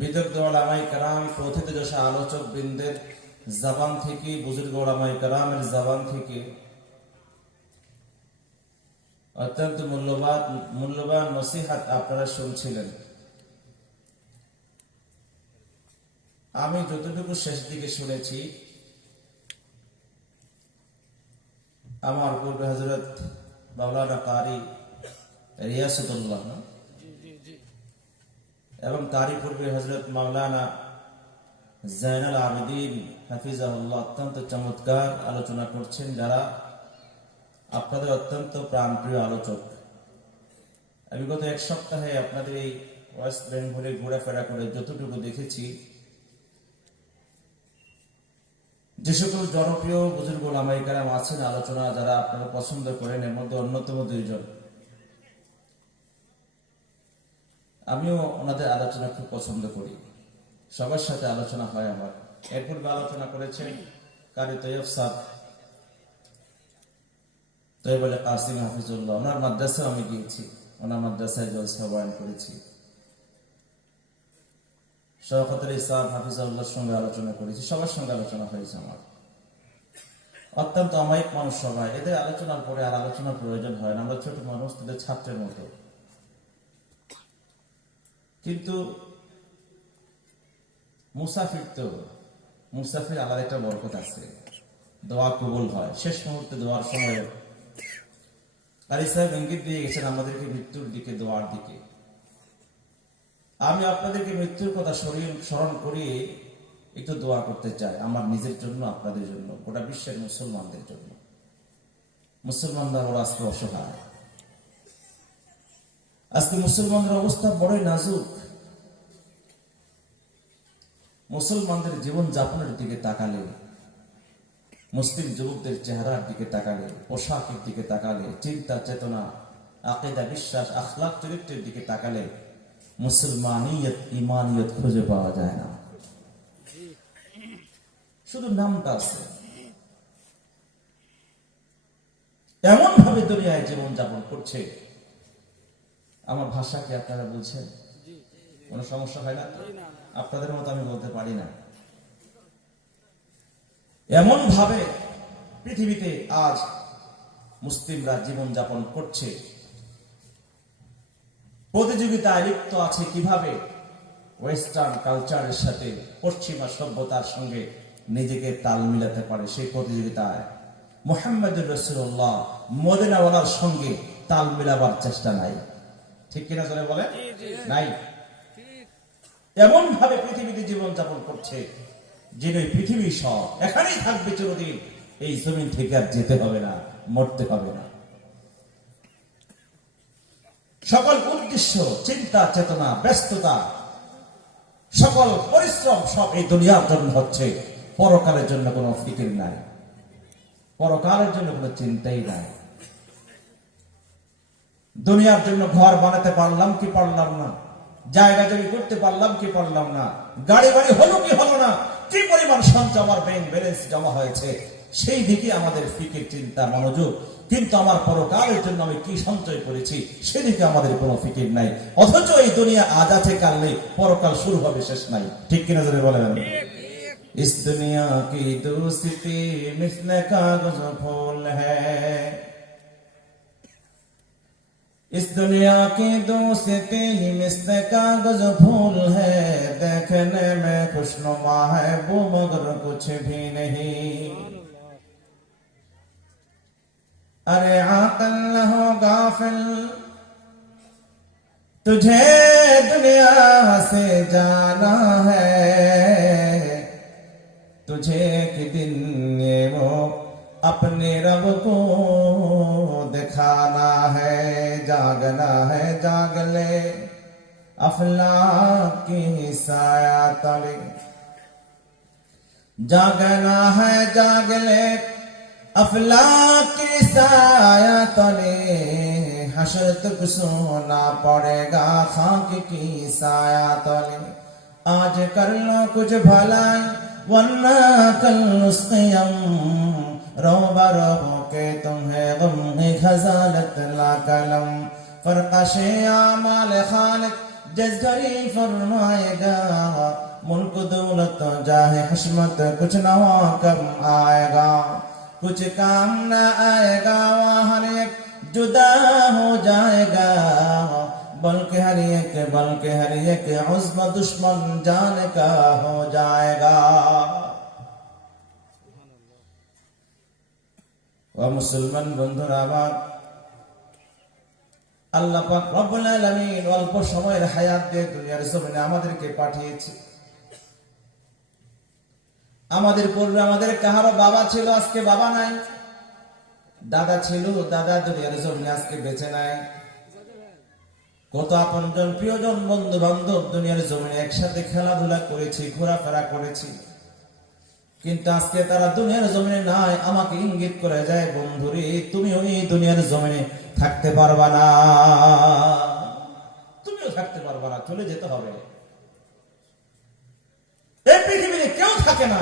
বিদগ্ধ উলামায়ে কেরাম, প্রথিতযশা আলোচক বৃন্দের জবান থেকে, বুজুর্গ উলামায়ে কেরামের জবান থেকে অত্যন্ত মূল্যবান নসিহত আপনারা শুনছিলেন। আমি যতটুকু শেষ দিকে শুনেছি, আমার পূর্বে হযরত মাওলানা কারি রিয়াসুতুল্লাহ এবং তারই পূর্বে হযরত মাওলানা জাইনুল আবেদিন হাফিজাহুল্লাহ অত্যন্ত চমৎকার আলোচনা করছেন, যারা আপনাদের অত্যন্ত প্রাণপ্রিয় আলোচক। আমি গত এক সপ্তাহে আপনাদের এই ওয়েস্ট বেঙ্গলে ঘোরাফেরা করে যতটুকু দেখেছি, যে সকল জনপ্রিয় বুজুর্গ উলামায়ে কেরাম আছেন, আলোচনা যারা আপনারা পছন্দ করেন, এর মধ্যে অন্যতম দুইজন। আমিও ওনাদের আলোচনা খুব পছন্দ করি, সবার সাথে আলোচনা হয় আমার। এর পূর্বে আলোচনা করেছেন কারি তৈয়ব সাহেব, তৈয়ব আলী কাসিম হাফিজুল্লাহ। ওনার মাদ্রাসায় আমি গিয়েছি, ওনার মাদ্রাসায় জলসা বয়ান করেছি। শওকত আলী সাহেব হাফিজুল্লাহর সঙ্গে আলোচনা করেছি, সবার সঙ্গে আলোচনা হয়েছে আমার। অত্যন্ত অমায়িক মানুষ সবাই, এদের আলোচনার পরে আর আলোচনার প্রয়োজন হয় না। আমরা ছোট মানুষ, তাদের ছাত্রের মতো। কিন্তু মুসাফির আলাদা একটা বরকত আছে, দোয়া কবুল হয় শেষ মুহূর্তে দোয়ার সময়। কারি সাহেব ইঙ্গিত দিয়ে গেছেন আমাদেরকে মৃত্যুর দিকে, দোয়ার দিকে। আমি আপনাদেরকে মৃত্যুর কথা স্মরণ করিয়ে একটু দোয়া করতে চাই, আমার নিজের জন্য, আপনাদের জন্য, গোটা বিশ্বের মুসলমানদের জন্য। মুসলমানরা ওরা আজকে অসহায়। আজকে মুসলমানদের অবস্থা বড়ই নাজুক। মুসলমানদের জীবন যাপনের দিকে তাকালে, মুসলিম যুবকদের চেহারার দিকে তাকালে, পোশাকের দিকে তাকালে, চিন্তা চেতনা, আকীদা, বিশ্বাস, আখলাক, চরিত্রের দিকে তাকালে মুসলমানিয়ত, ইমানিয়ত খুঁজে পাওয়া যায় না। শুধু নামটা আছে। এমন ভাবে দুনিয়ায় জীবন যাপন করছে, আমার ভাষা কি আপনারা বলছেন? কোনো সমস্যা হয় না? আপনাদের মতো আমি বলতে পারি না। এমন ভাবে পৃথিবীতে আজ মুসলিমরা জীবন যাপন করছে, প্রতিযোগিতায় লিপ্ত আছে কিভাবে ওয়েস্টার্ন কালচারের সাথে, পশ্চিমা সভ্যতার সঙ্গে নিজেকে তাল মিলাতে পারে। সেই প্রতিযোগিতায় মুহাম্মদুর রাসূলুল্লাহ মদিনাওয়ালার সঙ্গে তাল মিলাবার চেষ্টা নাই। ঠিক কিনা জোরে বলে? নাই। এমন ভাবে পৃথিবীতে জীবন যাপন করছে যেন পৃথিবী সব এখানেই থাকবে চিরদিন, এই জমিন থেকে আর যেতে হবে না, মরতে হবে না। সকল উদ্দেশ্য, চিন্তা চেতনা, ব্যস্ততা, সকল পরিশ্রম সব এই দুনিয়ার জন্য হচ্ছে, পরকালের জন্য কোনো ফিকির নাই, পরকালের জন্য কোনো চিন্তাই নাই। দুনিয়ার জন্য ঘর বানাতে পারলাম কি পারলাম না, জায়গা জমি করতে পারলাম কি পারলাম না, গাড়ি বাড়ি হলো কি হলো না, কি পরিমাণ সঞ্চয় আমার ব্যাংক ব্যালেন্স জমা হয়েছে, সেই দিকে আমাদের ফিকির, চিন্তা, মনোযোগ। কিন্তু আমার পরকালের জন্য আমি কি সঞ্চয় করেছি সেদিকে আমাদের কোনো ফিকির নাই। অথচ এই দুনিয়া আজ আছে, কাল নেই, পরকাল শুরু হবে, শেষ নাই। ঠিক কিনা জোরে বলেন? ইস দুনিয়া কি দোস্তি মিসলে কাগজ ফুল হ্যায়, इस दुनिया की दोस्ती मिस्र कागज फूल है, देखने में खुशनुमा है वो मगर कुछ भी नहीं। अरे आकल न हो गाफिल, तुझे दुनिया से जाना है, तुझे एक दिन ये वो अपने रब को दिखाना है, जागना है जाग ले अफलाक की साया तले, जागना है जाग ले अफलाक की साया तले, हश्र तक सोना पड़ेगा खाक की साया तले। आज कर लो कुछ भलाई वरना कल उसके रोबरो के तुम्हें गम खजालत ला कलम, फरकशे आमाल खालिक जिस घड़ी फरमाएगा मुल्क दौलत जाहे हशमत कुछ न हो कम आएगा, कुछ काम न आएगा वहाँ हर एक जुदा हो जाएगा, बल्कि हर एक उज़्म दुश्मन जान का हो जाएगा। ও মুসলমান বন্ধুরা আমার, আল্লাহ পাক রব্বুল আলামিন অল্প সময়ের হায়াত দিয়ে দুনিয়ার জমিনে আমাদেরকে পাঠিয়েছে। আমাদের পূর্বে আমাদের কাহারো বাবা ছিল, আজকে বাবা নাই, দাদা ছিল, দাদা দুনিয়ার জমিনে আজকে বেঁচে নাই। কত আপনজন প্রিয়জন বন্ধু বান্ধব দুনিয়ার জমিনে একসাথে খেলাধুলা করেছি, ঘোরাফেরা করেছি, কিন্তু আজকে তারা দুনিয়ার জমিনে নাই। আমাকে ইঙ্গিত করে যায়, বন্ধুরে তুমিও এই দুনিয়ার জমিনে থাকতে পারবা না, তুমিও থাকতে পারবা না, চলে যেতে হবে। এই পৃথিবীতে কেউ থাকে না,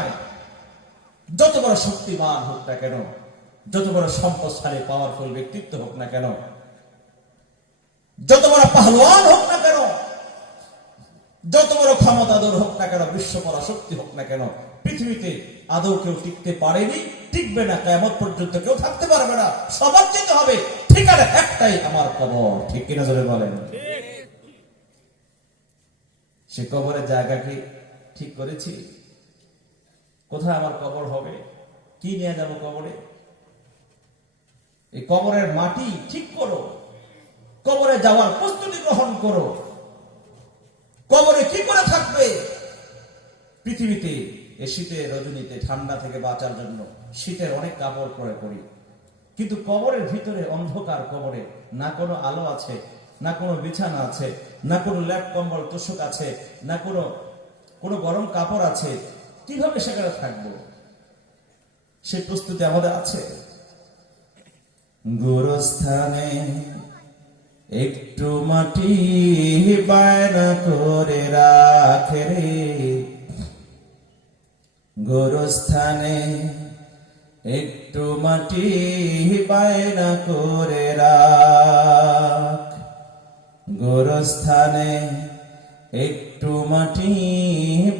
যত বড় শক্তিমান হোক না কেন, যত বড় সম্পদশালী পাওয়ারফুল ব্যক্তিত্ব হোক না কেন, যত বড় পাহলোয়ান হোক না কেন, যত বড় ক্ষমতাধর হোক না কেন, বিশ্ব পরাশক্তি হোক না কেন, পৃথিবীতে আদৌ কেউ টিকতে পারেনি, টিকবে না, কিয়ামত পর্যন্ত কেউ থাকতে পারবে না, সবার যেতে হবে। ঠিকানা একটাই, আমার কবর। ঠিক কিনা জোরে বলেন? সে কবরের জায়গা কি ঠিক করেছি? কোথায় আমার কবর হবে, কি নিয়ে যাব কবরে? এই কবরের মাটি ঠিক করো, কবরে যাওয়ার প্রস্তুতি গ্রহণ করো। কবরে কি করে থাকবে? পৃথিবীতে এই শীতের রজনীতে ঠান্ডা থেকে বাঁচার জন্য শীতের অনেক কাপড় পরে করি, কিন্তু কবরের ভিতরে অন্ধকার, কবরে না কোনো আলো আছে, না কোনো বিছানা আছে, না কোনো ল্যাপ কম্বল তোষক আছে, না কোনো গরম কাপড় আছে। কিভাবে সেখানে থাকবো? সেই প্রস্তুতি আমাদের আছে? গোরস্থানে একটু মাটি বায়না করে রাখে রে, গোরস্থানে একটু মাটি বায়না করে রাখ, গোরস্থানে একটু মাটি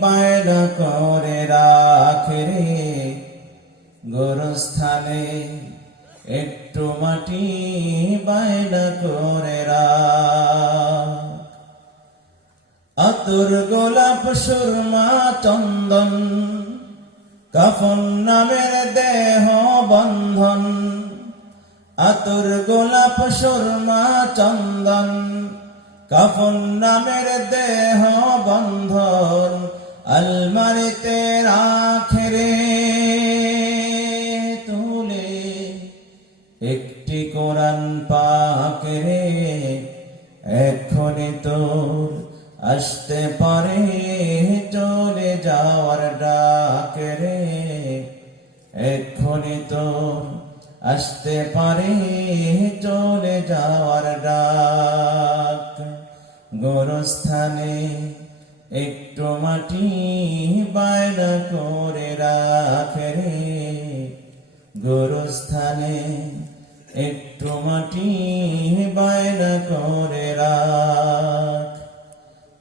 বায়না করে রাখ রে, গোরস্থানে একটু মাটি বায়না করে রাখ। আতর গোলাপ সুরমা চন্দন কাফন নামের দেহ বন্ধন, আতর গোলাপ সুরমা চন্দন কাফন নামের দেহ বন্ধন, আলমারিতে রাখে রে তুলে একটি কোরআন পাক রে, এখনই তোর আসতে পারে চলে যাওয়ার ডাক রে, এখনই তোর আসতে পারে চলে যাওয়ার ডাক। গোরস্থানে একটু মাটি বায়না করে রাখ রে, গোরস্থানে একটু মাটি বায়না করে রাখ।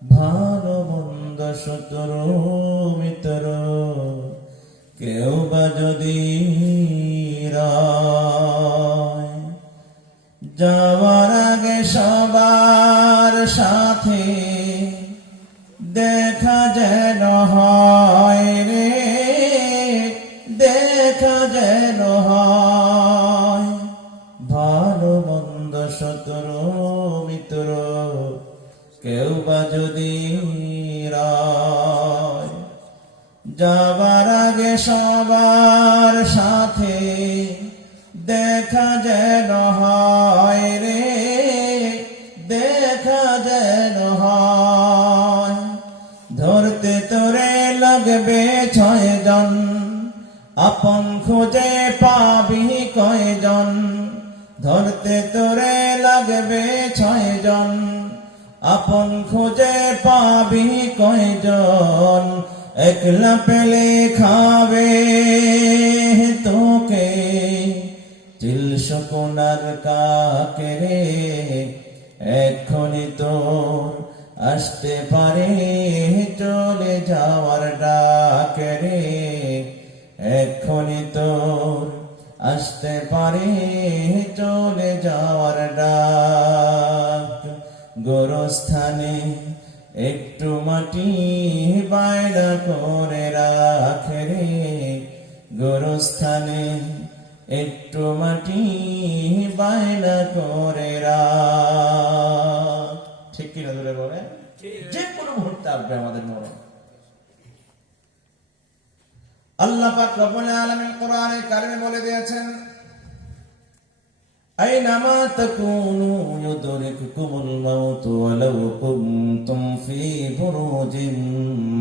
ভালো মন্দ শত্রু মিত্র কেউ বা যদি রয়, যাওয়ার আগে সবার সাথে দেখা যেন হয় রে, দেখা যেন হয়। ভালো মন্দ শত্রু মিত্র কেউ বা যদি রয়, যাবার আগে সবার সাথে দেখা যেন হয় রে, দেখা যেন হয়। ধরতে তোরে লাগবে 6 জন, আপন খুঁজে পাবি কয়জন? ধরতে তোরে লাগবে 6 জন, আপন খুঁজে পাবি কয়জন? একলা পেলে খাবে তোকে চিল শকুনার কাকে রে, এখনই তোর আসতে পারে চলে যাওয়ার ডাক রে, এক্ষুনি তোর আসতে পারে চলে যাওয়ার ডাক। গোরস্থানে একটু মাটি বায়না করে রাখ রে, গোরস্থানে একটু মাটি বায়না করে রাখ। ঠিক কিনা ধরে বলেন? যে কোনো মুহূর্তে আসবে আমাদের মরণ। আল্লাহ পাক রব্বুল আলামিন কোরআনে কারিমে বলে দিয়েছেন, আইনামা তাকুনু ইউদরিকুকুমুল মাউত ওয়ালাউ কুনতুম ফি বুরুজিন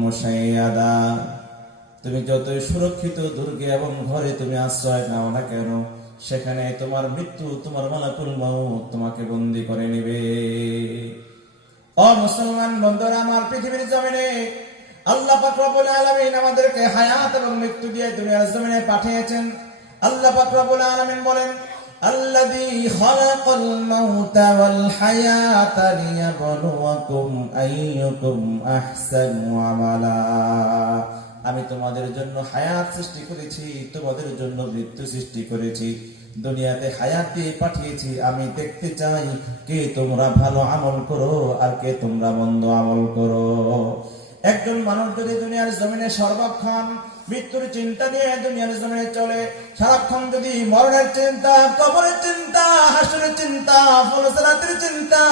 মুশাইয়াদা। তুমি যতই সুরক্ষিত দুর্গে এবং ঘরে তুমি আশ্রয় নাও না কেন, সেখানে তোমার মৃত্যু, তোমার মালাকুল মাউত তোমাকে বন্দী করে নেবে। ও মুসলমান বন্ধুরা আমার, পৃথিবীর জমিনে আল্লাহ পাক রব্বুল আলামিন আমাদেরকে হায়াত এবং মৃত্যু দিয়ে দুনিয়ার জমিনে পাঠিয়েছেন। আল্লাহ পাক রব্বুল আলামিন বলেন, আল্লাযী খালাকাল মাউতা ওয়াল হায়াতা লিয়াবলুয়াকুম আইয়ুকুম আহসানু আমালা। আমি তোমাদের জন্য হায়াত সৃষ্টি করেছি, তোমাদের জন্য মৃত্যু সৃষ্টি করেছি। দুনিয়াতে হায়াত দিয়ে পাঠিয়েছি, আমি দেখতে চাই কে তোমরা ভালো আমল করো আর কে তোমরা মন্দ আমল করো। একজন মানুষ যদি দুনিয়ার জমিনে সর্বক্ষণ মৃত্যুর চিন্তা নিয়ে দুনিয়ার জমিনে চলে, সারাক্ষণ যদি মরণের চিন্তা, কবরের চিন্তা, হাসরের চিন্তা, ফলসরাতের চিন্তা,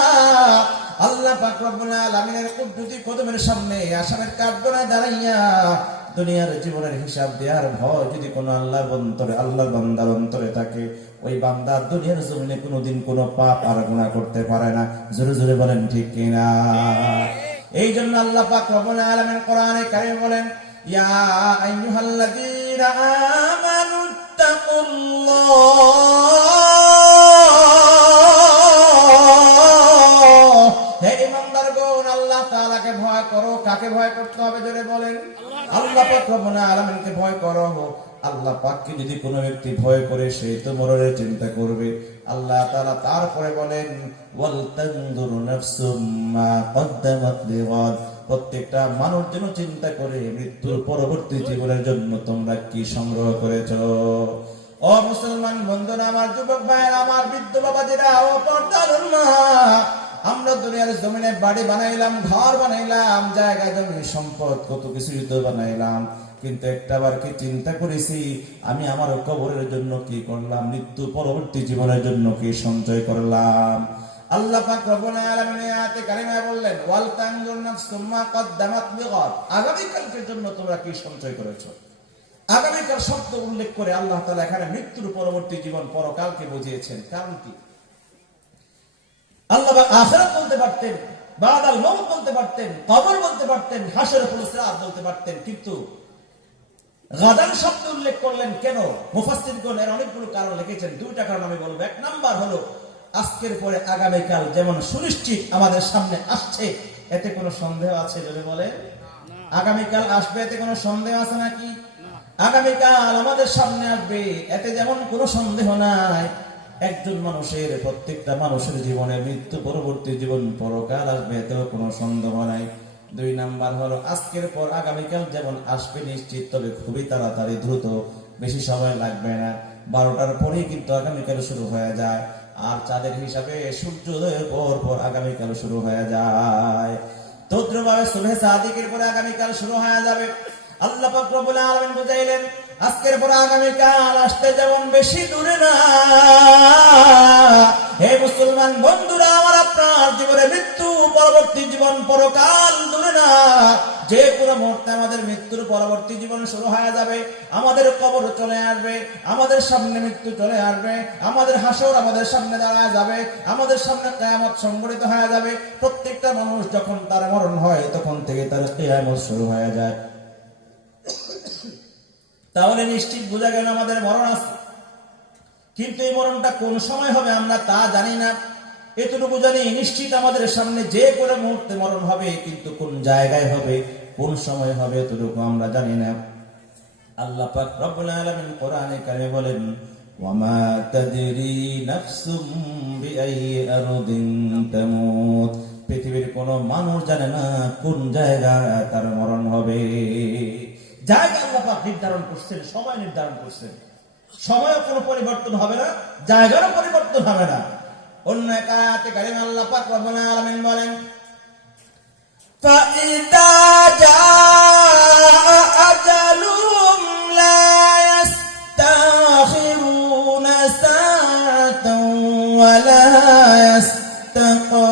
আল্লাহ পাক রব্বুল আলামিনের কুদরতি কদমের সামনে আসামের কাঠগড়ায় দাঁড়াইয়া দুনিয়ার জীবনের হিসাব দেওয়ার ভয় যদি কোনো আল্লাহর অন্তরে, আল্লাহর বান্দার অন্তরে থাকে, ওই বান্দা দুনিয়ার জমিনে কোনোদিন কোনো পাপ আর গুনাহ করতে পারে না। জোরে জোরে বলেন ঠিক কিনা? এই জন্য আল্লাহ পাক রব্বুল আলামিন কোরআনে কারীমে বলেন, ইয়া আইয়ুহাল্লাযীনা আমানুত্তাকুল্লাহ, হে ঈমানদারগণ আল্লাহ তাআলাকে ভয় করো। কাকে ভয় করতে হবে জোরে বলেন? আল্লাহ পাক রব্বুল আলামিনকে ভয় করো। আল্লাহ পাককে যদি কোনো ব্যক্তি ভয় করে, সে তো মরণের চিন্তা করবে। আল্লাহ তাআলা তারপরে বলেন, ওয়াল তানজুরু নাফসুম মা কদ্দামাত লিগাদ, প্রত্যেকটা মানুষ যেন চিন্তা করে মৃত্যুর পরবর্তী জীবনের জন্য তোমরা কি সংগ্রহ করেছো। ও মুসলমান বন্ধুরা আমার, যুবক ভাইয়েরা আমার, বৃদ্ধ বাবাজিরা, ও পর্দার মা, আমরা দুনিয়ার জমিনে বাড়ি বানাইলাম, ঘর বানাইলাম, জায়গা জমি সম্পদ কত কিছু তো বানাইলাম, কিন্তু একটাবার কি চিন্তা করেছি আমি আমার কবরের জন্য কি করলাম, মৃত্যু পরবর্তী জীবনের জন্য কি সঞ্চয় করলাম? আল্লাহ পাক রব্বুল আলামিন আয়াতে কারিমায় বললেন, ওয়াল তানজুর নাফসুম মা কদ্দামাত লিগাদ, আগামীকালকের জন্য তোমরা কি সঞ্চয় করেছো। আগামীকাল শব্দ উল্লেখ করে আল্লাহ তাআলা এখানে মৃত্যুর পরবর্তী জীবন, পরকালকে বুঝিয়েছেন। কারণ কি? আল্লাহ আখিরাত বলতে পারতেন, বাদাল মউত বলতে পারতেন, কবর বলতে পারতেন, হাসর ফুলসিরাত বলতে পারতেন, কিন্তু গাদান শব্দ উল্লেখ করলেন কেন? মুফাসসিরগণ এর অনেকগুলো কারণ লিখেছেন। দুইটা কারণ আমি বলবো। এক নাম্বার হলো, আজকের পরে আগামীকাল যেমন সুনিশ্চিত আমাদের সামনে আসছে, এতে কোনো সন্দেহ আছে যদি বলেন? আগামীকাল আসবে, এতে কোনো সন্দেহ আছে নাকি? আগামীকাল আমাদের সামনে আসবে, এতে যেমন কোনো সন্দেহ নাই। একজন মানুষের, প্রত্যেকটা মানুষের জীবনে মৃত্যু পরবর্তী জীবন, পরকাল আসবে, এতেও কোনো সন্দেহ নাই। দুই নাম্বার হলো, আজকের পর আগামীকাল যেমন আসবে নিশ্চিত, তবে খুবই তাড়াতাড়ি, দ্রুত, বেশি সময় লাগবে না। 12টার পরেই কিন্তু আগামীকাল শুরু হয়ে যায়। আর চাঁদের হিসাবে সূর্যোদয়ের পর আগামীকাল শুরু হয়ে যায়। তদ্রুপভাবে সুবহে সাদিকের পরে আগামীকাল শুরু হয়ে যাবে। আল্লাহ পাক রব্বুল আলামিন বুঝাইলেন, আজকের পরে আগামীকাল আসতে যেমন বেশি দূরে না। হে মুসলমান বন্ধুরা আমার, আপনার জীবনে মৃত্যু পরবর্তী জীবন, পরকাল দূরে না। যে কোনো মুহূর্তে আমাদের মৃত্যুর পরবর্তী জীবন শুরু হয়ে যাবে। আমাদের কবর চলে আসবে, আমাদের সামনে মৃত্যু চলে আসবে, আমাদের হাসর আমাদের সামনে দাঁড়ায় যাবে, আমাদের সামনে কিয়ামত সংঘটিত হয়ে যাবে। প্রত্যেকটা মানুষ যখন তার মরণ হয়, তখন থেকে তার কিয়ামত শুরু হয়ে যায়। তাহলে নিশ্চিত বোঝা গেল আমাদের মরণ আছে, কিন্তু এই মরণটা কোন সময় হবে আমরা তা জানি না। এতটুকু জানি নিশ্চিত আমাদের সামনে যে কোনো মুহূর্তে মরণ হবে, কিন্তু কোন জায়গায় হবে, কোন সময় হবে, এতটুকু আমরা জানি না। আল্লাহ পাক রব্বুল আলামিন কোরআনে কারিমে বলেন, ওয়ামা তাদরি নাফসুম বিআইয়ি আরদিন তামুত, পৃথিবীর কোন মানুষ জানে না কোন জায়গায় তার মরণ হবে। জায়গা আল্লাহ পাক নির্ধারণ করছেন, সময় নির্ধারণ করছেন। সময়ও কোনো পরিবর্তন হবে না, জায়গারও পরিবর্তন হবে না। অন্য এক আয়াতে কারিমে আল্লাহ পাক রব্বুল আলামিন বলেন, فَإِذَا جَاءَ أَجَلُهُمْ لَا يَسْتَأْخِرُونَ سَاعَةً وَلَا يَسْتَقْدِمُونَ।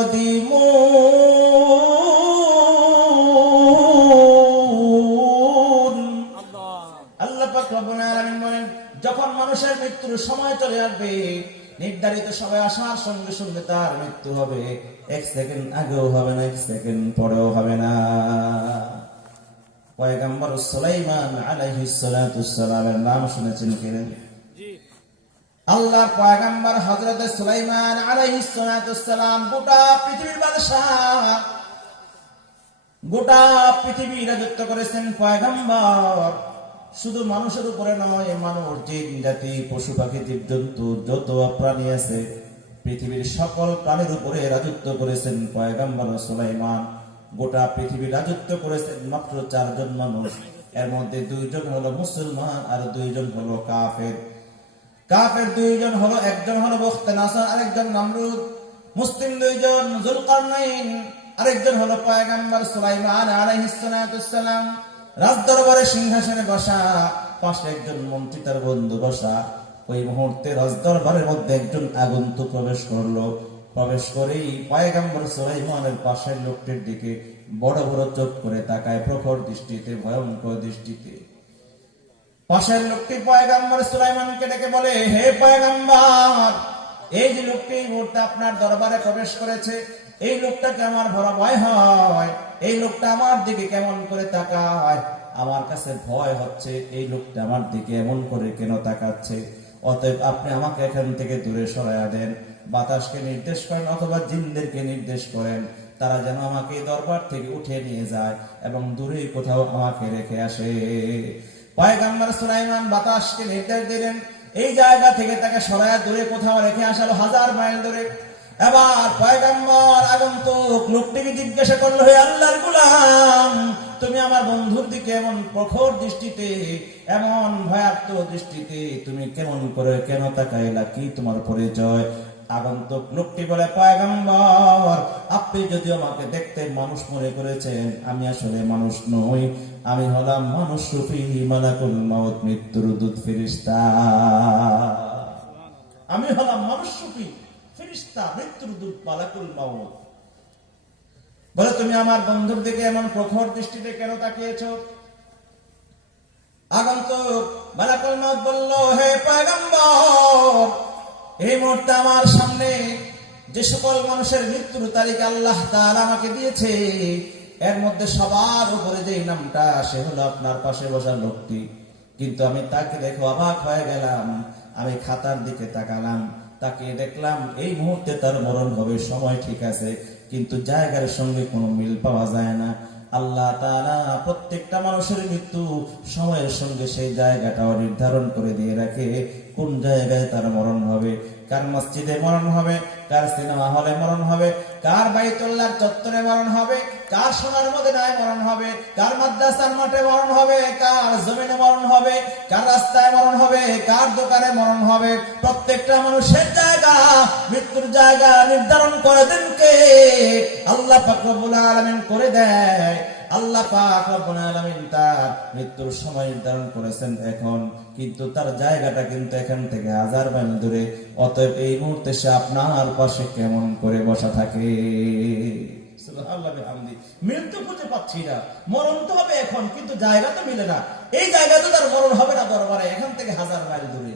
আল্লাহ পাক রব্বুল আলামিন বলেন, যখন মানুষের মৃত্যুর সময় চলে আসবে, নির্ধারিত সময় আসার সঙ্গে সঙ্গে তার মৃত্যু হবে। 1 সেকেন্ড আগেও হবে না, 1 সেকেন্ড পরেও হবে না। পয়গম্বর সুলাইমান আলাইহিস সালাতুস সালামের নাম শুনেছেন কিনা? আল্লাহর পয়গম্বর হযরত সুলাইমান আলাইহিস সালাতুস সালাম গোটা পৃথিবীর বাদশা, গোটা পৃথিবী রাজত্ব করেছেন পয়গম্বর। শুধু মানুষের উপরে নয়, মানুষ, জিন জাতি, পশু পাখি, জীবজন্তু, যত প্রাণী আছে পৃথিবীর সকল প্রাণীর উপরে রাজত্ব করেছেন পয়গম্বর সুলাইমান। গোটা পৃথিবী রাজত্ব করেছেন মাত্র 4 জন মানুষ। এর মধ্যে 2 জন হলো মুসলমান আর 2 জন হলো কাফের। কাফের 2 জন হলো, একজন হলো বখতনাসর, আরেকজন নমরুদ। মুসলিম 2 জন, যুলকারনাইন, আরেকজন হলো পয়গম্বর সুলাইমান আলাইহিস সালাতুস সালাম। রাজ দরবারে সিংহাসনে বসা, পাশে একজন মন্ত্রী তার বন্ধু বসা। ওই মুহূর্তে রাজ দরবারের মধ্যে একজন আগন্তুক প্রবেশ করলো। প্রবেশ করেই পয়গম্বর সুলাইমানের পাশের লোকটির দিকে বড় বড় চোখ করে তাকায়, প্রখর দৃষ্টিতে, ভয়ঙ্কর দৃষ্টিতে। পাশের লোকটি পয়গম্বর সুলাইমানকে ডেকে বলে, হে পয়গম্বর, এই যে লোকটি এই মুহূর্তে আপনার দরবারে প্রবেশ করেছে, এই লোকটাকে আমার বড় ভয় হয়। এই লোকটা আমার দিকে কেমন করে তাকায়, আমার কাছে ভয় হচ্ছে। এই লোকটা আমার দিকে এমন করে কেন তাকাচ্ছে? অতএব আপনি আমাকে এখান থেকে দূরে সরাইয়া দেন। বাতাসকে নির্দেশ করেন অথবা জিনদেরকে নির্দেশ করেন, তারা যেন আমাকে দরবার থেকে উঠে নিয়ে যায় এবং দূরে কোথাও আমাকে রেখে আসে। পয়গম্বর সুলাইমান বাতাসকে নির্দেশ দিলেন, এই জায়গা থেকে তাকে সরাইয়া দূরে কোথাও রেখে আসালো, 1000 মাইল দূরে। এবার পয়গম্বর আগন্তুক লোকটিকে জিজ্ঞাসা করলো, হে আল্লাহর গোলাম, তুমি আমার বন্ধুর দিকে এমন প্রখর দৃষ্টিতে, এমন ভয়ার্ত দৃষ্টিতে তুমি কেমন করে কেন তাকাইলা? কি তোমার পরিচয়? আগন্তুক লোকটি বলে, পয়গম্বর, আপনি যদি আমাকে দেখতে মানুষ মনে করেছেন, আমি আসলে মানুষ নই। আমি হলাম মানুষ রূপী মালাকুল মাউত, মৃত্যুর দূত ফেরেশতা। আমি হলাম মানুষ রূপী ফেরেশতা, মৃত্যুর দূত মালাকুল মাউত। বলে, তুমি আমার বন্ধুর দিকে এমন প্রখর দৃষ্টিতে কেন তাকিয়েছো? আগন্তুক মালাকুল মাউত বলল, হে পয়গম্বর, এই মুহূর্তে আমার সামনে যে সকল মানুষের মৃত্যুর তালিকা আল্লাহ তাআলা আমাকে দিয়েছে, এর মধ্যে সবার উপরে যে নামটা, সে হলো আপনার পাশে বসা লোকটি। কিন্তু আমি তাকে দেখে অবাক হয়ে গেলাম। আমি খাতার দিকে তাকালাম, তাকে দেখলাম এই মুহূর্তে তার মরণ হবে, সময় ঠিক আছে, কিন্তু জায়গার সঙ্গে কোনো মিল পাওয়া যায় না। আল্লাহ তাআলা প্রত্যেকটা মানুষের মৃত্যু সময়ের সঙ্গে সেই জায়গাটাও নির্ধারণ করে দিয়ে রাখে, কোন জায়গায় তার মরণ হবে। কার মসজিদে মরণ হবে, কার সিনেমা হলে মরণ হবে, কার বাইতুল্লাহর চত্বরে মরণ হবে, কার সোনার মদিনায় মরণ হবে, কার মাদ্রাসার মাঠে মরণ হবে, কার জমিনে মরণ হবে, কার রাস্তায় মরণ হবে, কার দোকানে মরণ হবে। প্রত্যেকটা মানুষের জায়গা, মৃত্যুর জায়গা নির্ধারণ করে দেন কে? আল্লাহ পাক রব্বুল আলামিন করে দেয়। আল্লাহ পাক রব্বুল আলামিন তার মৃত্যুর সময় নির্ধারণ করেছেন এখন, কিন্তু তার জায়গাটা কিন্তু এখান থেকে 1000 মাইল দূরে। অতএব এই মুহূর্তে সে আপনার পাশে কেমন করে বসা থাকে? সুবহানাল্লাহ বিহামদি। মৃত্যু খুঁজে পাচ্ছি না, মরণ তো হবে এখন, কিন্তু জায়গা তো মিলে না। এই জায়গা তো তার মরণ হবে না দরবারে, এখান থেকে 1000 মাইল দূরে।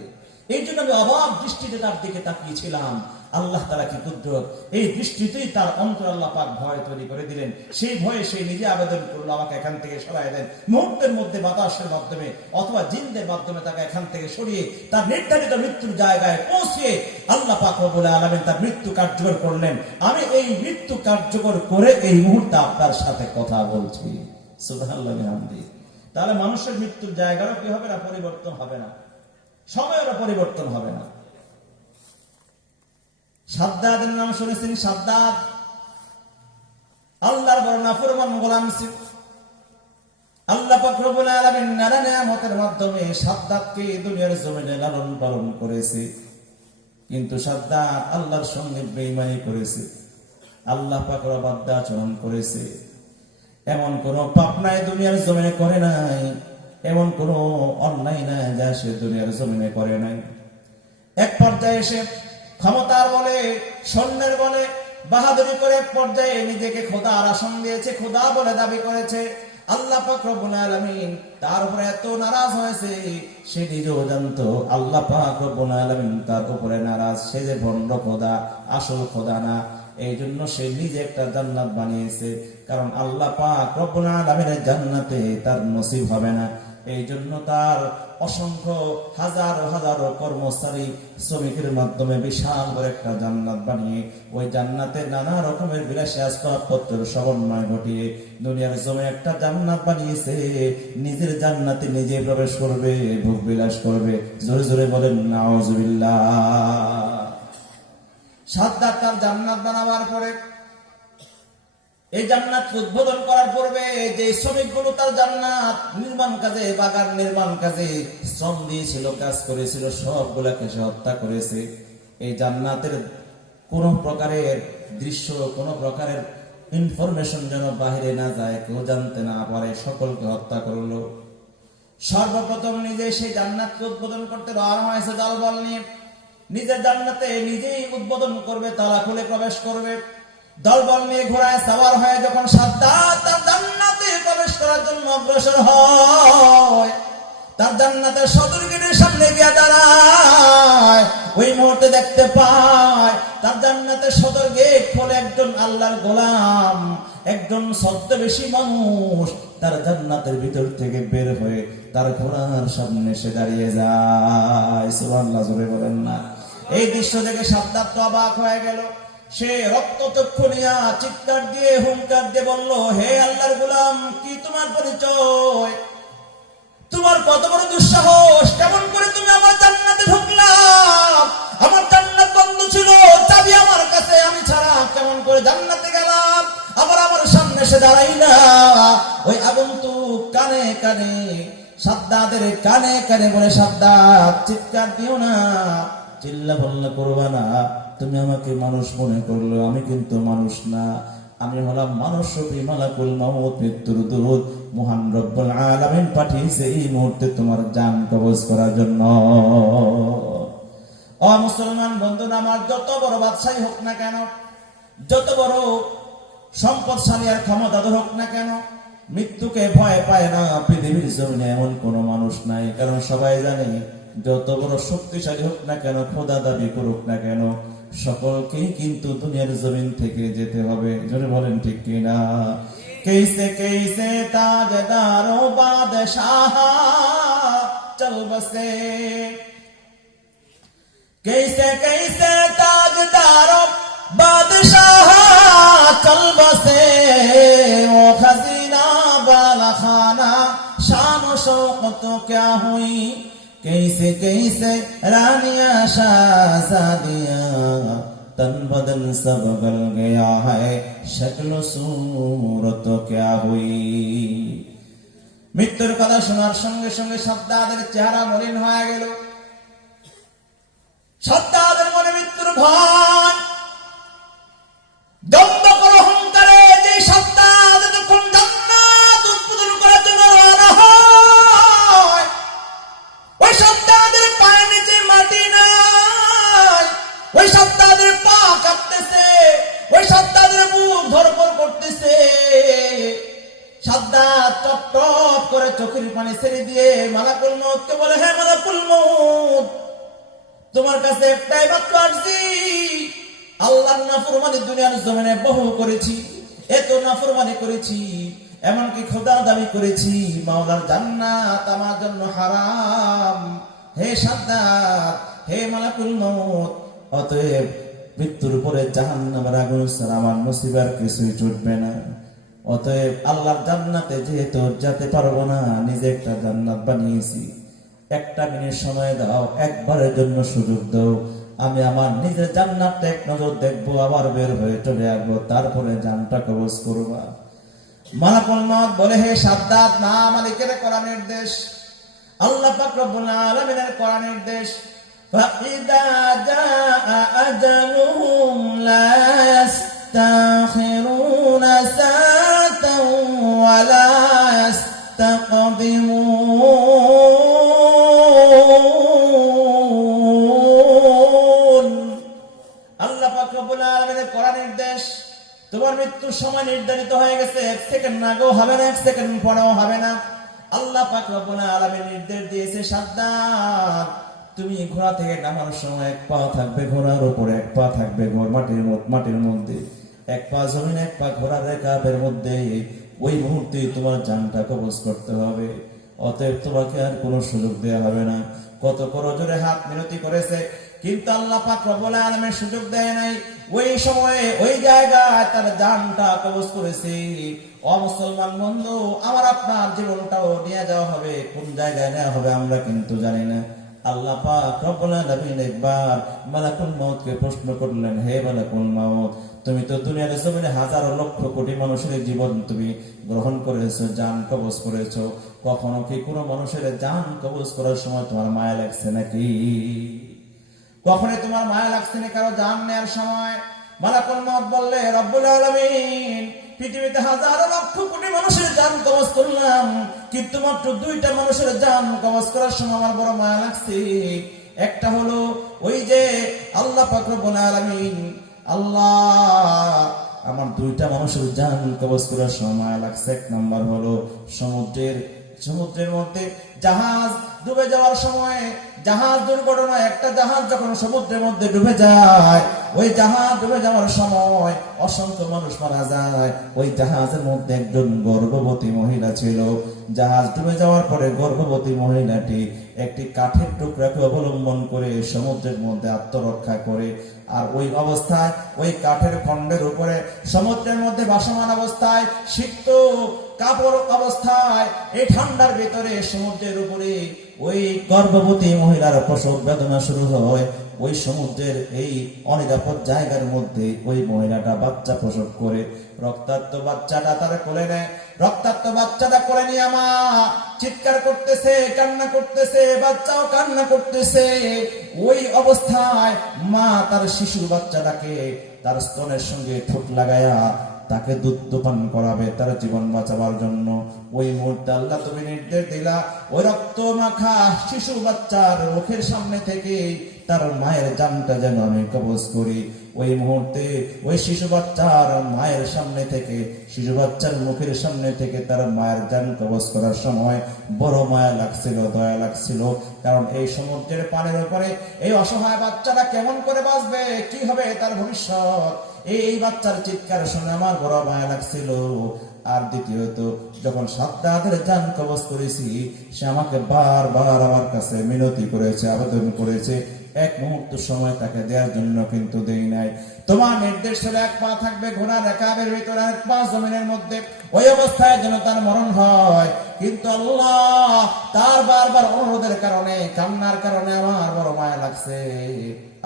এই জন্য আমি অবাক দৃষ্টিতে তার দিকে তাকিয়েছিলাম। আল্লাহ তাআলা কি কুদরত! এই দৃষ্টিতেই তার অন্তর আল্লাহ পাক ভয় তৈরি করে দিলেন। সেই ভয়ে সে নিজে আবেদন করলো, আমাকে এখান থেকে সরাই দেন। মুহূর্তের মধ্যে বাতাসের মাধ্যমে অথবা জিনদের মাধ্যমে তাকে এখান থেকে সরিয়ে তার নির্ধারিত মৃত্যুর জায়গায় পৌঁছে আল্লাহ পাক রব্বুল আলামিন তার মৃত্যু কার্যকর করলেন। আমি এই মৃত্যু কার্যকর করে এই মুহূর্তে আপনার সাথে কথা বলছি। সুবহানাল্লাহ বিহামদি। তাহলে মানুষের মৃত্যুর জায়গারও কি হবে না? পরিবর্তন হবে না, সময়েরও পরিবর্তন হবে না। সাদ্দাদের নাম শুনেছেন? সাদ্দাদ আল্লাহর বড় নাফরমান গোলাম ছিল। আল্লাহ পাক রব্বুল আলামিন নানা নিয়ামতের মাধ্যমে সাদ্দাতকে দুনিয়ার জমিনে লালন পালন করেছে, কিন্তু সাদ্দাত আল্লাহর সঙ্গে বেঈমানি করেছে, আল্লাহ পাকের অবাধ্য আচরণ করেছে। এমন কোন পাপ নাই দুনিয়ার জমিনে করে নাই, এমন কোন অন্যায় নাই যা সে দুনিয়ার জমিনে করে নাই। এক পর্যায়ে এসে ক্ষমতার বলে, সৈন্যের বলে বাহাদুরি করে এক পর্যায়ে নিজেকে খোদার আসন দিয়েছে, খোদা বলে দাবি করেছে। আল্লাহ পাক রব্বুল আলামিন তার উপরে এত নারাজ হয়েছে, সে নিজেও জানতো আল্লাহ পাক রব্বুল আলামিন তার উপরে নারাজ, সে যে ভণ্ড খোদা, আসল খোদা না। এই জন্য সে নিজে একটা জান্নাত বানিয়েছে, কারণ আল্লাহ পাক রব্বুল আলামিনের জান্নাতে তার নসিব হবে না। এই জন্য তার অসংখ্য হাজার হাজার কর্মচারী শ্রমিকের মাধ্যমে বিশাল বড় একটা জান্নাত বানিয়ে ওই জান্নাতে নানা রকমের বিলাসী আসবাবপত্রের সমন্বয় ঘটিয়ে দুনিয়ার জমে একটা জান্নাত বানিয়েছে। নিজের জান্নাতে নিজে প্রবেশ করবে, ভোগ বিলাস করবে। জোরে জোরে বলেন নাউজুবিল্লাহ। সাদ্দাত তার জান্নাত বানাবার পরে, এই জান্নাত উদ্বোধন করার পূর্বে যে শ্রমিকগুলো তার জান্নাত নির্মাণ কাজে, বাগান নির্মাণ কাজে শ্রম দিয়েছিল, কাজ করেছিল, সবগুলাকে সে হত্যা করেছে। এই জান্নাতের কোন প্রকারের দৃশ্য, কোন প্রকারের ইনফরমেশন যেন বাহিরে না যায়, কেউ জানতে না পারে, সকলকে হত্যা করলো। সর্বপ্রথম নিজে সেই জান্নাতকে উদ্বোধন করতে রওনা হয়েছে দলবল নিয়ে। নিজের জান্নাতে নিজেই উদ্বোধন করবে, তালা খুলে প্রবেশ করবে। দলবল নিয়ে ঘোড়ায় সাওয়ার হয়ে যখন সাদ্দাত তার জান্নাতে প্রবেশ করার জন্য অগ্রসর হয়, তার জান্নাতের সদর গেটের সামনে গিয়ে দাঁড়ায়, ওই মুহূর্তে দেখতে পায় তার জান্নাতের সদর গেট খুলে একজন আল্লাহর গোলাম, একজন ছদ্মবেশী মানুষ তার জান্নাতের ভিতর থেকে বের হয়ে তার ঘোড়ার সামনে এসে দাঁড়িয়ে যায়। সুবহানাল্লাহ, জোরে বলেন না। এই দৃশ্য দেখে সাদ্দাত তো অবাক হয়ে গেল। সে রক্তচক্ষু নিয়া চিৎকার দিয়ে হুঙ্কার দিয়ে বলল, হে আল্লাহর গোলাম, কি তোমার পরিচয়? তোমার কত বড় দুঃসাহস? কেমন করে তুমি আমার জান্নাতে ঢুকলাম? আমার জান্নাত বন্ধ ছিল, চাবি আমার কাছে, আমি ছাড়া কেমন করে জান্নাতে গেলাম? আবার আমার সামনে এসে দাঁড়াইলা। ওই আগন্তুক কানে কানে, সাদ্দাতের কানে কানে বলে, সাদ্দাত চিৎকার দিও না, চিল্লা পাল্লা করবা না, তুমি আমাকে মানুষ মনে করলো, আমি কিন্তু মানুষ না। আমি হলাম মানুষ রূপী মালাকুল মাউত, মৃত্যুর দূত। মহান রব্বুল আলামিন পাঠিয়েছে এই মুহূর্তে তোমার জান কবজ করার জন্য। ও মুসলমান বন্ধুরা আমার, যত বড় বাদশাহী হোক না কেন, যত বড় সম্পদশালী আর ক্ষমতাধর হোক না কেন, মৃত্যুকে ভয় পায় না। পৃথিবীর জমিনে এমন কোন মানুষ নাই, কারণ সবাই জানে যত বড় শক্তিশালী হোক না কেন, খোদা দাবি করুক না কেন, সকলকেই কিন্তু দুনিয়ার জমিন থেকে যেতে হবে। জোরে বলেন ঠিক কিনা? कैसे कैसे ताजदारो बादशाह चल बसे, कैसे कैसे ताजदारो बादशाह चल बसे, वो खजीना वाला खाना शान शौकत क्या हुई, कैसे कैसे रानिया शहजादियां तन बदन सब गल गया है, शक्ल सूरत क्या हुई। মৃত্যুর কথা শোনার সঙ্গে সঙ্গে সাদ্দাতের চেহারা মলিন হয়ে গেল। সাদ্দাতের মনে মৃত্যুর ভয়, দম্ভ করে অহংকারে যে সাদ্দাত যখন জান্নাত উদ্বোধন করার জন্য রওনা হয়, ওই সাদ্দাতের পায়ের নিচে মাটি নাই, ওই সাদ্দাতের পা কাঁপতেছে, ওই সাদ্দাতের বুক ধরপড় করতেছে। সাদ্দাত টপ টপ করে চোখের পানি ছেড়ে দিয়ে মালাকুল মউতকে বলে, হে মালাকুল মউত, তোমার কাছে একটাই মাত্র আরজি। আল্লাহর নাফরমানি দুনিয়ার জমিনে বহু করেছি, এত নাফরমানি করেছি, এমনকি খোদা দাবি করেছি, মাওলার জান্নাত আমার জন্য হারাম। হে সাদ্দাত, হে মালাকুল মউত, অতএব মৃত্যুর পরে জাহান্নামের আগুন ছাড়া আমার নসিবার কিছুই জুটবে না। অতএব আল্লাহর জান্নাতে যেহেতু যেতে পারবো না, নিজে একটা জান্নাত বানিয়েছি, একটা মিনিট সময় দাও, একবারের জন্য সুযোগ দাও, আমি আমার নিজের জান্নাতটা এক নজর দেখবো, আবার বের হয়ে চলে আসবো, তারপরে জানটা কবজ করবা। মালাকুল মউত বলে, হে সাদ্দাত, না, মালিকের করা নির্দেশ, আল্লাহ পাক রব্বুল আলামিনের করা নির্দেশ। فَإِذَا جَاءَ أَجَلُهُمْ لَا يَسْتَأْخِرُونَ سَاعَةً وَلَا يَسْتَقْدِمُونَ। আল্লাহ পাক রব্বুল আলামিনের করা নির্দেশ, তোমার মৃত্যুর সময় নির্ধারিত হয়ে গেছে, 1 সেকেন্ড আগেও হবে না, 1 সেকেন্ড পরেও হবে না। আল্লাহ পাক রব্বুল আলামিন নির্দেশ দিয়েছে, সাদ্দাত, তুমি ঘোড়া থেকে নামার সময় 1 পা থাকবে ঘোড়ার উপরে, 1 পা থাকবে মাটির মধ্যে, 1 পা জমিন, 1 পা ঘোড়ার রেকাবের মধ্যে। ওই মুহূর্তে তোমার জানটা কবজ করতে হবে। অতএব তোমাকে আর কোনো সুযোগ দেওয়া হবে না। কত জোরে হাত মিনতি করেছে, কিন্তু আল্লাহ পাক রব্বুল আলামিন সুযোগ দেয় নাই। ওই সময়ে ওই জায়গায় তার জানটা কবজ করেছে। ও মুসলমান বন্ধু, আমার আপনার জীবনটাও নিয়ে যাওয়া হবে, কোন জায়গায় নেওয়া হবে আমরা কিন্তু জানি না। আল্লাহ পাক রব্বুল আলামিন একবার মালাকুল মউতকে প্রশ্ন করলেন, হে মালাকুল মউত, তুমি তো দুনিয়ার জমিনে হাজারো লক্ষ কোটি মানুষের জীবন তুমি গ্রহণ করেছো, জান কবজ করেছো, কখনো কি কোনো মানুষের জান কবজ করার সময় তোমার মায়া লাগছে নাকি? কখনোই তোমার মায়া লাগছে না কারো জান নেওয়ার সময়? মালাকুল মউত বললে, রব্বুল আলামিন, পৃথিবীতে হাজারো লক্ষ কোটি মানুষের জান কবজ করলাম, কিন্তু মাত্র 2টা মানুষের জান কবজ করার সময় আমার বড় মায়া লাগছে। একটা হলো ওই যে আল্লাহ পাক রব্বুল আলামিন, আল্লাহ আমার 2টা মানুষের জান কবজ করার সময় মায়া লাগছে। 1 নাম্বার হলো সমুদ্রের মধ্যে জাহাজ ডুবে যাওয়ার সময়, জাহাজ দুর্ঘটনা, একটা জাহাজ যখন সমুদ্রের মধ্যে ডুবে যায়, ওই জাহাজ ডুবে যাওয়ার সময় অসংখ্য মানুষ মারা যায়। ওই জাহাজের মধ্যে একজন গর্ভবতী মহিলা ছিল। জাহাজ ডুবে যাওয়ার পরে গর্ভবতী মহিলাটি একটি কাঠের টুকরাকে অবলম্বন করে সমুদ্রের মধ্যে আত্মরক্ষা করে, আর ওই অবস্থায় ওই কাঠের খণ্ডের উপরে সমুদ্রের মধ্যে ভাসমান অবস্থায়, সিক্ত কাপড় অবস্থায়, এই ঠান্ডার ভিতরে সমুদ্রের উপরে ওই গর্ভবতী মহিলার প্রসব বেদনা শুরু হয়। ওই সমুদ্রের এই অনিরাপদ জায়গার মধ্যে ওই মহিলাটা বাচ্চা প্রসব করে, রক্তাক্ত বাচ্চাটা তার কোলে নেয়। রক্তাক্ত বাচ্চাটা কোলে নিয়ে মা চিৎকার করতেছে, কান্না করতেছে, বাচ্চাও কান্না করতেছে। ওই অবস্থায় মা তার শিশু বাচ্চাটাকে তার স্তনের সঙ্গে ঠোঁট লাগায়া তাকে দুধ পান করাবে তার জীবন বাঁচাবার জন্য। ওই মুহূর্তে আল্লাহ তুমি নির্দেশ দিলা, ওই রক্ত মাখা শিশু বাচ্চার মুখের সামনে থেকে তার মায়ের জানটা যেন আমি কবজ করি। ওই মুহূর্তে ওই শিশু বাচ্চার মায়ের সামনে থেকে, শিশু বাচ্চার মুখের সামনে থেকে তার মায়ের জান কবজ করার সময় বড় মায়া লাগছিল, দয়া লাগছিল। কারণ এই সমুদ্রের পানির উপরে এই অসহায় বাচ্চাটা কেমন করে বাঁচবে, কি হবে তার ভবিষ্যৎ, এই বাচ্চার চিৎকার শুনে আমার বড় মায়া লাগছিল। আর দ্বিতীয়ত, যখন সাদ্দাতের জান কবজ করেছি, সে আমাকে বারবার আমার কাছে মিনতি করেছে, আবেদন করেছে, 1 মুহূর্ত সময় তাকে দেওয়ার জন্য কিন্তু দেই নাই। তোমার নির্দেশ হলে 1 পা থাকবে ঘোড়ার রেকাবের ভিতরে, 1 পা জমিনের মধ্যে, ওই অবস্থায় যেন তার মরণ হয়। কিন্তু আল্লাহ তার বারবার অনুরোধের কারণে, কান্নার কারণে আমার বড় মায়া লাগছে।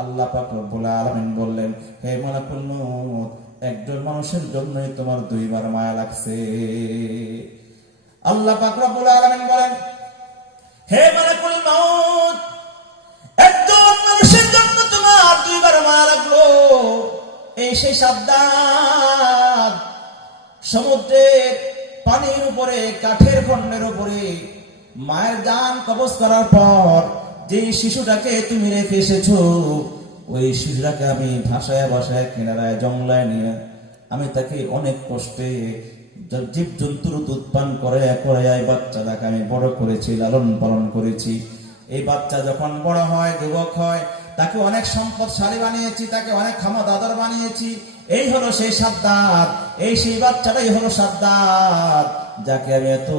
আল্লাহ পাক রব্বুল আলামিন বললেন, হে মালাকুল মউত, একজন মানুষের জন্যই তোমার 2 বার মায়া লাগছে। আল্লাহ পাক রব্বুল আলামিন বলেন, হে মালাকুল মউত, একজন মানুষের জন্য তোমার 2 বার মায়া লাগলো। এই সেই সাদ্দাত সমুদ্রের পানির উপরে, কাঠের খণ্ডের উপরে মায়ের জান কবজ করার পর যে শিশুটাকে তুমি রেখে এসেছো, ওই শিশুটাকে আমি ভাষায় ভাষায় কিনারায় জংলায় নিয়ে আমি তাকে অনেক কষ্টে জীব জন্তুর দুধ পান করে এই বাচ্চাটাকে আমি বড় করেছি, লালন পালন করেছি। এই বাচ্চা যখন বড় হয়, যুবক হয়, তাকে অনেক সম্পদশালী বানিয়েছি, তাকে অনেক ক্ষমতা আদর বানিয়েছি। এই হলো সেই সাদ্দাত, এই সেই বাচ্চাটাই হলো সাদ্দাত, যাকে আমি এত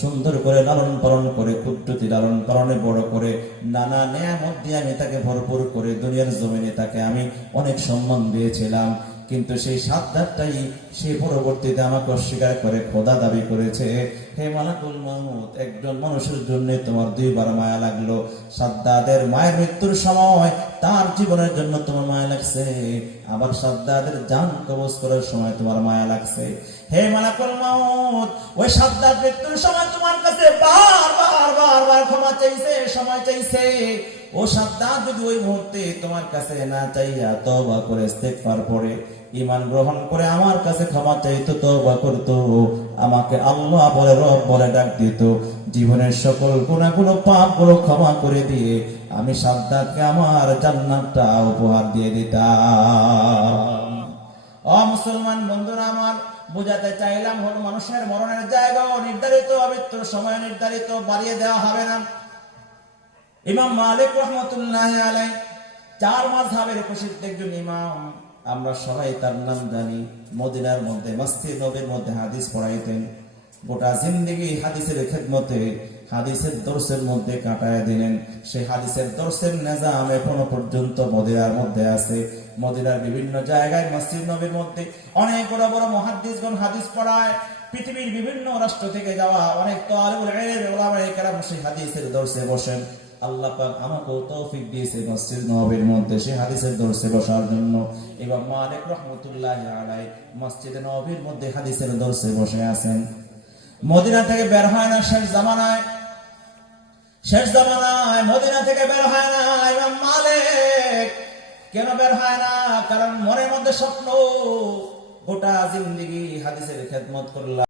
সুন্দর করে লালন পালন করে, কুদরতি লালন পালনে বড় করে, নানা নেয়ামত দিয়ে আমি তাকে ভরপুর করে দুনিয়ার জমিনে তাকে আমি অনেক সম্মান দিয়েছিলাম। কিন্তু সেই সাদ্দাতটাই সে পরবর্তীতে আমাকে অস্বীকার করে খোদা দাবি করেছে। হে মালাকুল মউত, একজন মানুষের জন্য তোমার দুইবার মায়া লাগলো। সাদ্দাদের মায়ের মৃত্যুর সময় তার জীবনের জন্য তোমার মায়া লাগছে, আবার সাদ্দাদের জান কবজ করার সময় তোমার মায়া লাগছে। হে মালাকুল মউত, ওই সাদ্দাত মৃত্যুর সময় তোমার কাছে বারবার ক্ষমা চাইছে, সময় চাইছে। ও সাদ্দাত যদি ওই মুহূর্তে তোমার কাছে না চাইয়া তওবা করে ইস্তেগফার পড়ে ঈমান গ্রহণ করে আমার কাছে ক্ষমা চাইতো, তওবা করতো, আমাকে আল্লাহ বলে রব বলে ডাক দিত, জীবনের সকল গুনাহগুলো পাপগুলো ক্ষমা করে দিয়ে আমি সাদ্দাতকে আমার জান্নাতটা উপহার দিয়ে দিতাম। ও মুসলমান বন্ধুরা আমার, বুঝাতে চাইলাম হল মানুষের মরণের জায়গাও নির্ধারিত, মৃত্যুর সময় নির্ধারিত, বাড়িয়ে দেওয়া হবে না। ইমাম মালিক রাহমাতুল্লাহি আলাইহি 4 মাযহাবের প্রসিদ্ধ একজন ইমাম, আমরা সবাই তার নাম জানি। মদিনার মধ্যে মসজিদ নববীর মধ্যে হাদিস পড়াইতেন, গোটা জিন্দেগি হাদিসের খেদমতে, হাদিসের দর্শের মধ্যে কাটায় দিলেন। সেই হাদিসের দর্শের নিজাম এখনো পর্যন্ত মদিনার মধ্যে আছে। মদিনার বিভিন্ন জায়গায় মসজিদ নববীর মধ্যে অনেক বড় বড় মুহাদ্দিসগণ হাদিস পড়ায়। পৃথিবীর বিভিন্ন রাষ্ট্র থেকে যাওয়া অনেক তালিবুল ইলম ওলামায়ে কেরাম সেই হাদিসের দর্শে বসেন। আল্লাহ পাক আমাকেও তৌফিক দিয়েছে মসজিদ নববীর মধ্যে সেই হাদিসের দর্শে বসার জন্য। ইমাম মালিক রাহমাতুল্লাহি আলাইহি মসজিদ নববীর মধ্যে হাদিসের দর্শে বসে আছেন। মদিনা থেকে বের হয় না শেষ জামানায় মদিনা থেকে বের হয় না ইমাম মালিক। কেন বের হয় না? কারণ মনের মধ্যে স্বপ্ন, গোটা জিন্দেগি হাদিসের খেদমত করলাম।